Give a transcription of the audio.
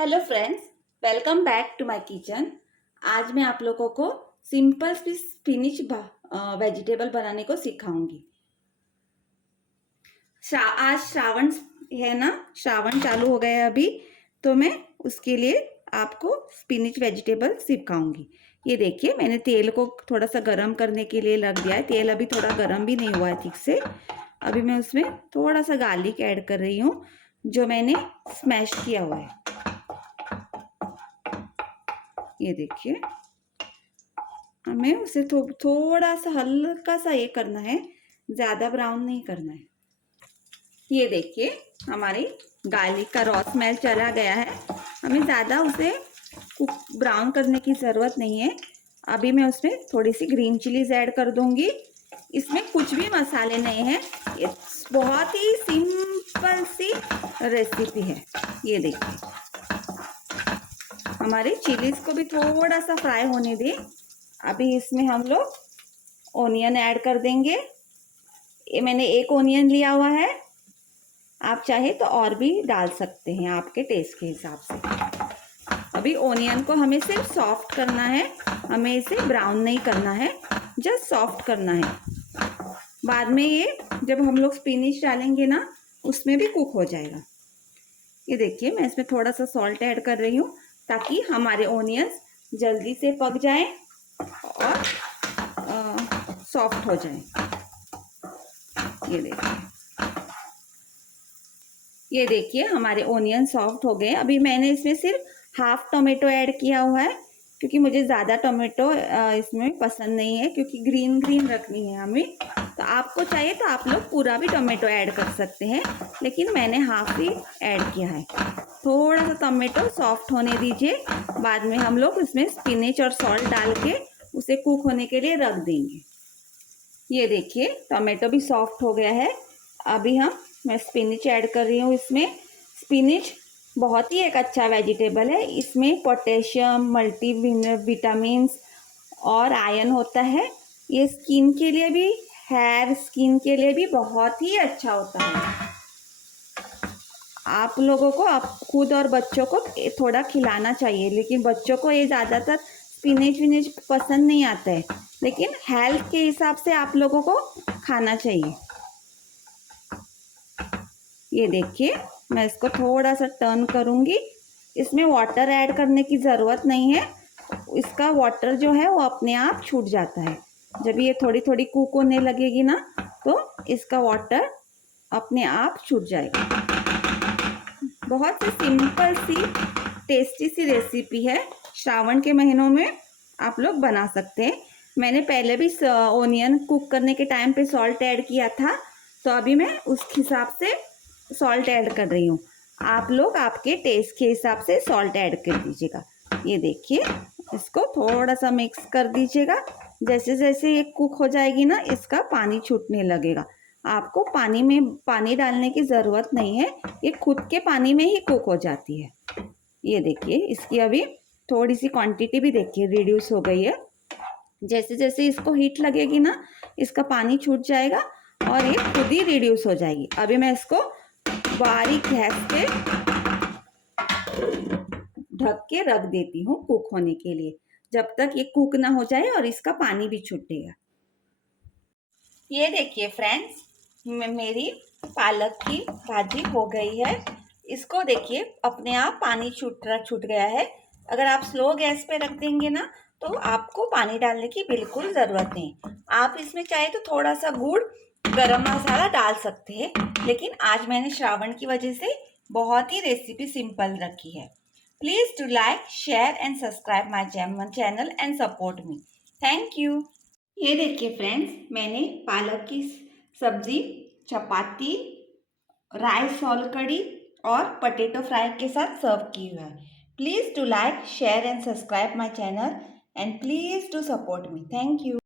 Hello friends, welcome back to my kitchen. आज मैं आप लोगों को सिंपल स्पिनिच वेजिटेबल बनाने को सिखाऊंगी। आज श्रावण है ना, श्रावण चालू हो गया है अभी, तो मैं उसके लिए आपको स्पिनिच वेजिटेबल सिखाऊंगी। ये देखिए, मैंने तेल को थोड़ा सा गर्म करने के लिए रख दिया है। तेल अभी थोड़ा गर्म भी नहीं हुआ है ठीक से। अभी मैं उसमें थोड़ा सा गार्लिक ऐड कर रही हूँ, जो मैंने स्मैश किया हुआ है। ये देखिए, हमें उसे थोड़ा सा हल्का सा ये करना है, ज़्यादा ब्राउन नहीं करना है। ये देखिए, हमारी गार्लिक का रॉ स्मेल चला गया है। हमें ज़्यादा उसे ब्राउन करने की ज़रूरत नहीं है। अभी मैं उसमें थोड़ी सी ग्रीन चिलीज ऐड कर दूंगी। इसमें कुछ भी मसाले नहीं है, ये बहुत ही सिंपल सी रेसिपी है। ये देखिए, हमारे चिलीज को भी थोड़ा सा फ्राई होने दें। अभी इसमें हम लोग ओनियन ऐड कर देंगे। ये मैंने एक ओनियन लिया हुआ है, आप चाहे तो और भी डाल सकते हैं आपके टेस्ट के हिसाब से। अभी ओनियन को हमें सिर्फ सॉफ्ट करना है, हमें इसे ब्राउन नहीं करना है, जस्ट सॉफ्ट करना है। बाद में ये जब हम लोग स्पिनिच डालेंगे ना, उसमें भी कुक हो जाएगा। ये देखिए, मैं इसमें थोड़ा सा सॉल्ट ऐड कर रही हूँ ताकि हमारे ओनियंस जल्दी से पक जाएं और सॉफ्ट हो जाएं। ये देखिए, हमारे ओनियन सॉफ्ट हो गए। अभी मैंने इसमें सिर्फ हाफ टोमेटो ऐड किया हुआ है, क्योंकि मुझे ज़्यादा टोमेटो इसमें पसंद नहीं है, क्योंकि ग्रीन ग्रीन रखनी है हमें। तो आपको चाहिए तो आप लोग पूरा भी टोमेटो ऐड कर सकते हैं, लेकिन मैंने हाफ ही ऐड किया है। थोड़ा सा टोमेटो सॉफ्ट होने दीजिए, बाद में हम लोग इसमें स्पिनिच और सॉल्ट डाल के उसे कुक होने के लिए रख देंगे। ये देखिए, टोमेटो भी सॉफ्ट हो गया है। अभी मैं स्पिनिच ऐड कर रही हूँ इसमें। स्पिनिच बहुत ही एक अच्छा वेजिटेबल है, इसमें पोटेशियम, मल्टी विटामिन्स और आयरन होता है। ये स्किन के लिए भी, हेयर स्किन के लिए भी बहुत ही अच्छा होता है। आप लोगों को आप खुद और बच्चों को थोड़ा खिलाना चाहिए, लेकिन बच्चों को ये ज़्यादातर स्पिनिच विनिच पसंद नहीं आता है, लेकिन हेल्थ के हिसाब से आप लोगों को खाना चाहिए। ये देखिए, मैं इसको थोड़ा सा टर्न करूँगी। इसमें वाटर ऐड करने की ज़रूरत नहीं है, इसका वाटर जो है वो अपने आप छूट जाता है। जब ये थोड़ी थोड़ी कुक होने लगेगी ना, तो इसका वाटर अपने आप छूट जाएगा। बहुत ही सिंपल सी टेस्टी सी रेसिपी है, श्रावण के महीनों में आप लोग बना सकते हैं। मैंने पहले भी ओनियन कुक करने के टाइम पे सॉल्ट ऐड किया था, तो अभी मैं उस हिसाब से सॉल्ट ऐड कर रही हूँ। आप लोग आपके टेस्ट के हिसाब से सॉल्ट ऐड कर दीजिएगा। ये देखिए, इसको थोड़ा सा मिक्स कर दीजिएगा। जैसे जैसे ये कुक हो जाएगी ना, इसका पानी छूटने लगेगा। आपको पानी डालने की ज़रूरत नहीं है, ये खुद के पानी में ही कुक हो जाती है। ये देखिए, इसकी अभी थोड़ी सी क्वांटिटी भी देखिए रिड्यूस हो गई है। जैसे जैसे इसको हीट लगेगी ना, इसका पानी छूट जाएगा और ये खुद ही रिड्यूस हो जाएगी। अभी मैं इसको बारीक गैस पे ढक के रख देती हूँ कुक होने के लिए, जब तक ये कुक ना हो जाए और इसका पानी भी छूटेगा। ये देखिए फ्रेंड्स, मेरी पालक की भाजी हो गई है। इसको देखिए, अपने आप पानी छूट गया है। अगर आप स्लो गैस पे रख देंगे ना, तो आपको पानी डालने की बिल्कुल ज़रूरत नहीं। आप इसमें चाहे तो थोड़ा सा गुड़, गरम मसाला डाल सकते हैं, लेकिन आज मैंने श्रावण की वजह से बहुत ही रेसिपी सिंपल रखी है। Please do like, share and subscribe my channel and support me. Thank you. ये देखिए फ्रेंड्स, मैंने पालक की सब्जी, चपाती, राइस ऑल कड़ी और पटेटो फ्राई के साथ सर्व की हुआ है। Please do like, share and subscribe my channel and please do support me. Thank you.